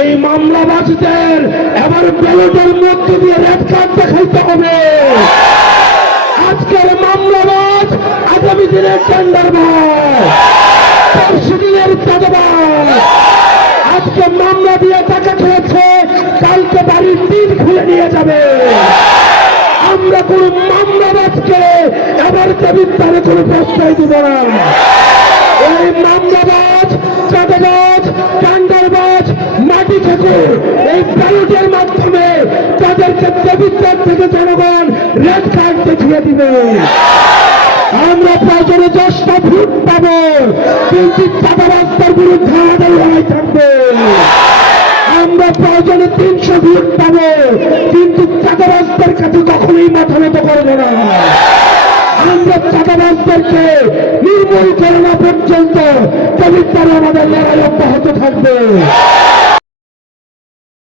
এই মামলাবাজদের এবার ব্যালটের মধ্য দিয়ে রেড কার্ড দেখাইতে হবে। আজকের মামলাবাজ আগামী দিনের টেন্ডারবাজ, পরশু দিনের চাঁদাবাজ। আজকে মামলা দিয়ে টাকা খেয়েছে, কালকে বাড়ির টিন খুলে নিয়ে যাবে। আমরা কোন মামলাবাজকে এবার দেবিদ্বারে কোনো প্রশ্রয় দিব না। এই মামলাবাজ, চাঁদাবাজ, টেন্ডারবাজ মাটি থেকে এই ব্যালটের মাধ্যমে তাদেরকে দেবিদ্বার থেকে জনগণ রেড কার্ড দেখিয়ে দিবে। আমরা প্রয়োজনে 10টা ভোট পাবো, কিন্তু চাঁদাবাজদের বিরুদ্ধে আমাদের লড়াই থাকবে। আমরা প্রয়োজনে 300 ভোট পাবো, কিন্তু চাঁদাবাজদের কাছে কখনোই মাথা নত করবো না। আমরা চাঁদাবাজদেরকে নির্মূল করে না পর্যন্ত পবিত্র আমাদের লড়াই অব্যাহত থাকবে।